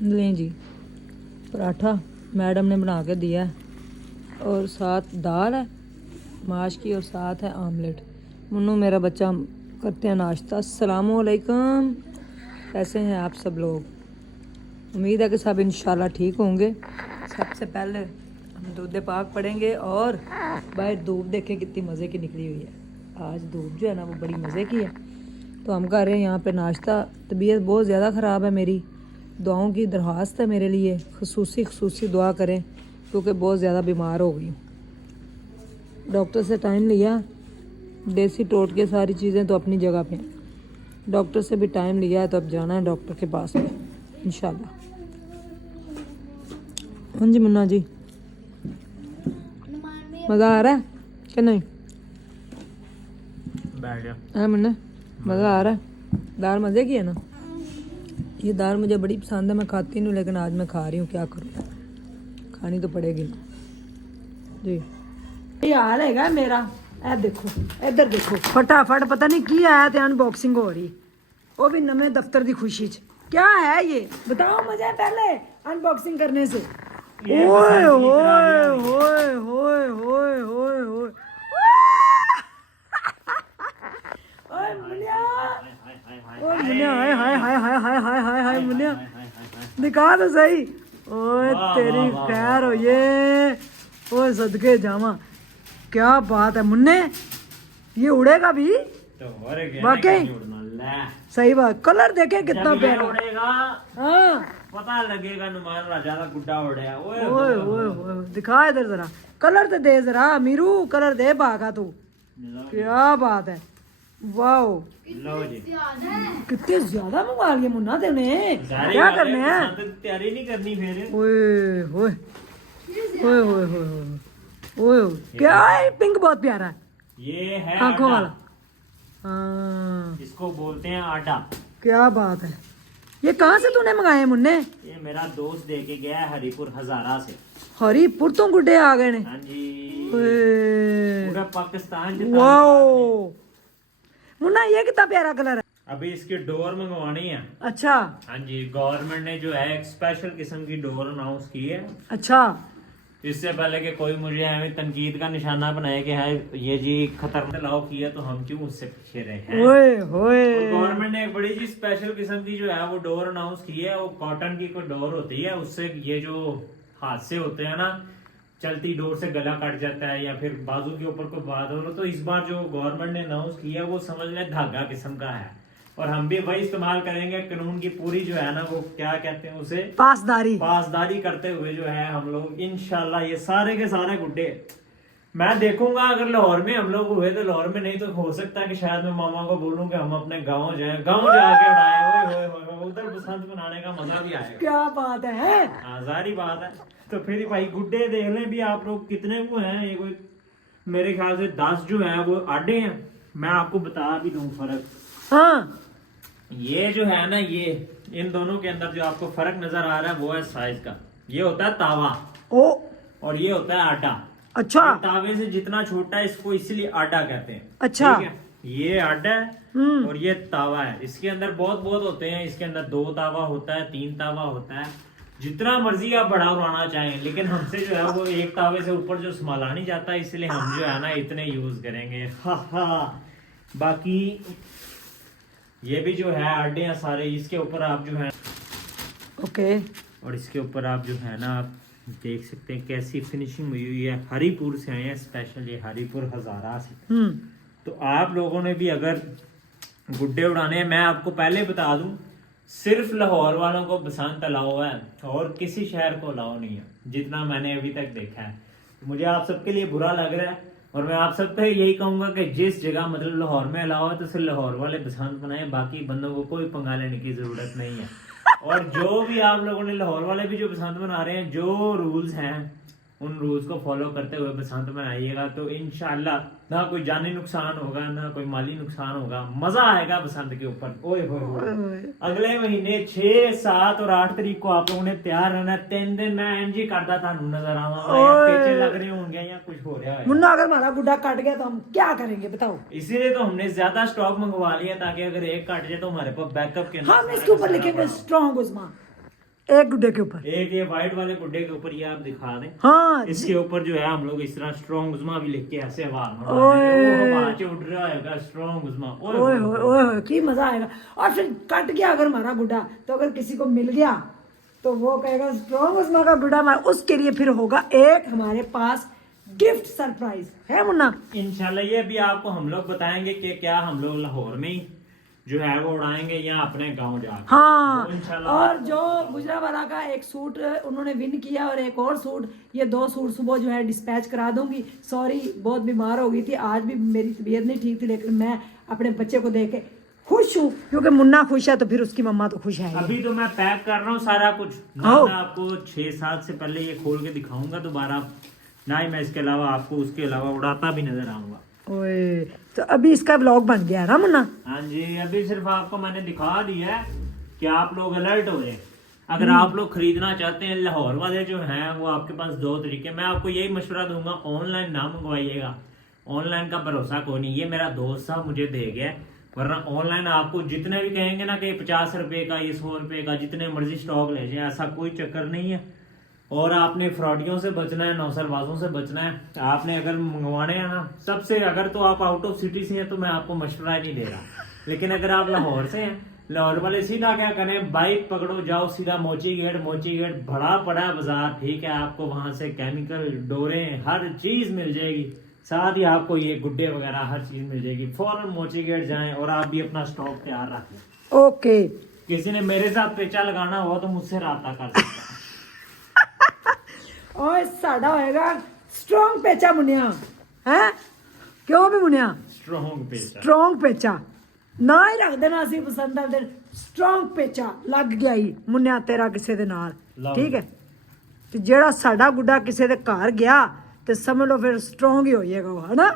लें जी, पराठा मैडम ने बना के दिया है और साथ दाल है माश की और साथ है आमलेट। मुन्नू मेरा बच्चा करते हैं नाश्ता। अस्सलामुअलैकुम, कैसे हैं आप सब लोग? उम्मीद है कि सब इंशाल्लाह ठीक होंगे। सबसे पहले हम दूध पाक पढ़ेंगे और बाहर धूप देखें कितनी मज़े की निकली हुई है। आज धूप जो है ना वो बड़ी मज़े की है। तो हम कर रहे हैं यहाँ पे नाश्ता। तबीयत बहुत ज़्यादा ख़राब है मेरी, दुआओं की दरख्वास्त है मेरे लिए, खसूसी दुआ करें क्योंकि बहुत ज़्यादा बीमार हो गई हूँ। डॉक्टर से टाइम लिया, देसी टोटके सारी चीज़ें तो अपनी जगह पे हैं, डॉक्टर से भी टाइम लिया है तो अब जाना है डॉक्टर के पास में इंशाल्लाह। हाँ जी मुन्ना जी, मज़ा आ रहा है कि नहीं? है मुन्ना, मज़ा आ रहा है? दाल मज़े की है ना? ये दाल मुझे बड़ी पसंद है, मैं खाती नहीं लेकिन आज मैं खा रही हूँ, क्या करूँ, खानी तो पड़ेगी ना जी। ये हाल है मेरा। ए देखो, इधर देखो, फटाफट पता नहीं की आया ते अनबॉक्सिंग हो रही, वो भी नवे दफ्तर की खुशी च। क्या है ये बताओ मुझे पहले अनबॉक्सिंग करने से। ओए होए होए होए होए होए होए, ओए मुनिया, ओए मुनिया, हाय हाय हाय हाय हाय हाय हाय हाय मुनिया, दिखा तो सही। ओए तेरी खैर हो ये, ओए सदके जावा, क्या बात है मुन्ने, ये उड़ेगा भी तो वाकई? सही बात, कलर देखे कितना प्यारा उड़ेगा। हाँ पता लगेगा नुमान राजा का गुड्डा उड़े। ओए ओए ओए ओए, दिखा इधर जरा, कलर तो दे जरा मीरू, कलर दे भागा तू, क्या बात है, वाओ लो जी, कितने ज्यादा मंगा लिए मुन्ना तेने, क्या करने हैं? तैयारी नहीं करनी फिर। ओए ओए ओए ओए ओए ओए, क्या है? पिंक बहुत प्यारा है, ये है आंखों आटा। वाला। हाँ इसको बोलते हैं आटा। क्या बात है, ये कहाँ से तूने मंगाए मुन्ने? ये मेरा दोस्त दे के गया है हरिपुर हजारा से। हरीपुर तो गुड्डे आ गए ने। हाँ जी, ओए, पूरा पाकिस्तान के वाओ मुन्ना, ये कितना प्यारा कलर है। अभी इसकी डोर मंगवानी है। अच्छा हाँ जी, गवर्नमेंट ने जो है एक स्पेशल किस्म की डोर अनाउंस की है। अच्छा, इससे पहले कि कोई मुझे हमें तनकीद का निशाना बनाए कि हाँ ये जी खतरनाक लाओ किया तो हम क्यों उससे पीछे रहे हैं। ओए होए, गवर्नमेंट ने एक बड़ी जी स्पेशल किस्म की जो है वो डोर अनाउंस की है। वो कॉटन की कोई डोर होती है, उससे ये जो हादसे होते हैं ना, चलती डोर से गला कट जाता है या फिर बाजू के ऊपर कोई बात हो, तो इस बार जो गवर्नमेंट ने अनाउंस किया वो समझ लें धागा किस्म का है और हम भी वही इस्तेमाल करेंगे। कानून की पूरी जो है ना वो क्या कहते हैं उसे, पासदारी करते हुए जो है हम लोग इंशाल्लाह ये सारे के सारे गुड्डे मैं देखूंगा। अगर लाहौर में हम लोग हुए तो लाहौर में, नहीं तो हो सकता है कि शायद मैं मामा को बोलूं कि हम अपने गाँव जाए, गाँव जाके उड़ाए, उधर बसंत मनाने का मजा भी आएगा। क्या बात है, हाँ जारी बात है। तो फिर भाई गुड्डे देख लें भी आप लोग कितने वो हैं। ये कोई मेरे ख्याल से 10 जो है वो आडे हैं। मैं आपको बता भी दूं फर्क। हाँ ये जो है ना, ये इन दोनों के अंदर जो आपको फर्क नजर आ रहा है वो है साइज का। ये होता है तावा ओ और ये होता है आटा। अच्छा, ये तावे से जितना छोटा है इसको इसलिए आटा कहते हैं। अच्छा, ठीक है, ये आटा है और ये तावा है। इसके अंदर बहुत बहुत होते हैं, इसके अंदर 2 तावा होता है, 3 तावा होता है, जितना मर्जी आप बड़ा उड़ाना चाहें, लेकिन हमसे जो है वो एक तावे से ऊपर जो संभाला नहीं जाता, इसलिए हम जो है ना इतने यूज करेंगे। बाकी ये भी जो है आटे हैं सारे, इसके ऊपर आप जो है ओके, और इसके ऊपर आप जो है ना आप देख सकते हैं कैसी फिनिशिंग हुई है। हरिपुर से आए हैं स्पेशल, ये हरिपुर हजारा से। तो आप लोगों ने भी अगर गुड्डे उड़ाने हैं, मैं आपको पहले बता दूं सिर्फ लाहौर वालों को बसंत अलाउ है और किसी शहर को अलाउ नहीं है, जितना मैंने अभी तक देखा है। मुझे आप सबके लिए बुरा लग रहा है और मैं आप सबको यही कहूंगा कि जिस जगह मतलब लाहौर में अलाउ है तो सिर्फ लाहौर वाले बसंत मनाएं, बाकी बंदों को कोई पंगा लेने की जरूरत नहीं है। और जो भी आप लोगों ने लाहौर वाले भी जो बसंत मना रहे हैं, जो रूल्स हैं उन रूल्स को फॉलो करते हुए बसंत मनाइएगा तो इंशाल्लाह ना कोई जानी नुकसान होगा ना कोई माली नुकसान होगा, मजा आएगा बसंत के ऊपर। ओए होए, अगले महीने 6, 7 और 8 तारीख को आप लोगों ने तैयार रहना। 3 दिन मैं एनजी करता था नजर आवा, पेचे लग रहे होंगे या कुछ हो रहा है। मुन्ना अगर हमारा गुड्डा कट गया तो हम क्या करेंगे बताओ? इसीलिए तो हमने ज्यादा स्टॉक मंगवा लिया ताकि अगर एक कट जाए तो हमारे पास बैकअप के हम इसके ऊपर लिखेंगे स्ट्रॉन्ग उस्मान। एक गुड्डे के ऊपर। एक ये व्हाइट वाले गुड्डे के ऊपर ये आप दिखा दें। हाँ इसके ऊपर जो है हम लोग इस तरह स्ट्रॉन्ग उज़मा भी लिख के ऐसे हवा में ओए। हवा से उड़ रहा है स्ट्रॉन्ग उज़मा। ओए होए ओए होए की मजा आएगा। और फिर कट गया अगर हमारा गुड्डा, तो अगर किसी को मिल गया तो वो कहेगा स्ट्रॉन्ग उस्मा का गुड्डा हमारा, उसके लिए फिर होगा एक हमारे पास गिफ्ट सरप्राइज है मुन्ना। इंशाल्लाह ये भी आपको हम लोग बताएंगे कि क्या हम लोग लाहौर में ही जो है वो उड़ाएंगे या अपने गांव जाकर। हाँ, वो इंशाल्लाह। और जो गुजरावाला का एक सूट उन्होंने विन किया और एक और सूट, ये 2 सूट सुबह जो है डिस्पैच करा दूंगी। सॉरी बहुत बीमार हो गई थी, आज भी मेरी तबीयत नहीं ठीक थी, लेकिन मैं अपने बच्चे को देख के खुश हूँ, क्योंकि मुन्ना खुश है तो फिर उसकी मम्मा तो खुश है। अभी तो मैं पैक कर रहा हूँ सारा कुछ ना, मैं आपको 6-7 से पहले ये खोल के दिखाऊंगा दोबारा ना ही मैं इसके अलावा आपको उसके अलावा उड़ाता भी नजर आऊंगा। ओए, तो अभी इसका ब्लॉग बन गया ना मुन्ना। हाँ जी, अभी सिर्फ आपको मैंने दिखा दिया है कि आप लोग अलर्ट हो जाए। अगर आप लोग खरीदना चाहते हैं, लाहौर वाले जो हैं वो आपके पास 2 तरीके, मैं आपको यही मशवरा दूंगा, ऑनलाइन ना मंगवाइएगा, ऑनलाइन का भरोसा कोई नहीं। ये मेरा दोस्त साहब मुझे दे गया, वरना ऑनलाइन आपको जितने भी कहेंगे ना कि 50 रुपए का, ये 100 रुपए का, जितने मर्जी स्टॉक ले जाए, ऐसा कोई चक्कर नहीं है। और आपने फ्रॉडियों से बचना है, नौसरबाजों से बचना है। आपने अगर मंगवाने हैं ना, सबसे अगर तो आप आउट ऑफ सिटी से हैं तो मैं आपको मशवरा ही नहीं दे रहा, लेकिन अगर आप लाहौर से हैं, लाहौर वाले सीधा क्या करें, बाइक पकड़ो, जाओ सीधा मोची गेट बड़ा पड़ा बाजार, ठीक है, आपको वहां से केमिकल डोरे हर चीज मिल जाएगी, साथ ही आपको ये गुड्डे वगैरह हर चीज मिल जाएगी। फौरन मोची गेट जाएं और आप भी अपना स्टॉक तैयार रखें। ओके, किसी ने मेरे साथ पेचा लगाना हुआ तो मुझसे राब्ता कर सकता है। और साडा होएगा स्ट्रॉन्ग पेचा मुनिया है, क्यों भी मुनिया स्ट्रॉन्ग पेचा, स्ट्रॉन्ग पेचा ना ही रख देना, ਅਸੀਂ पसंद आते स्ट्रॉन्ग पेचा लग गया ही मुनिया तेरा ਕਿਸੇ ਦੇ ਨਾਲ, ਠੀਕ ਹੈ। ਤੇ ਜਿਹੜਾ ਸਾਡਾ ਗੁੱਡਾ ਕਿਸੇ ਦੇ ਘਰ ਗਿਆ ਤੇ ਸਮਝ ਲਓ ਫਿਰ ਸਟਰੋਂਗ ਹੀ ਹੋਈਏਗਾ ਉਹ, ਹੈ ਨਾ।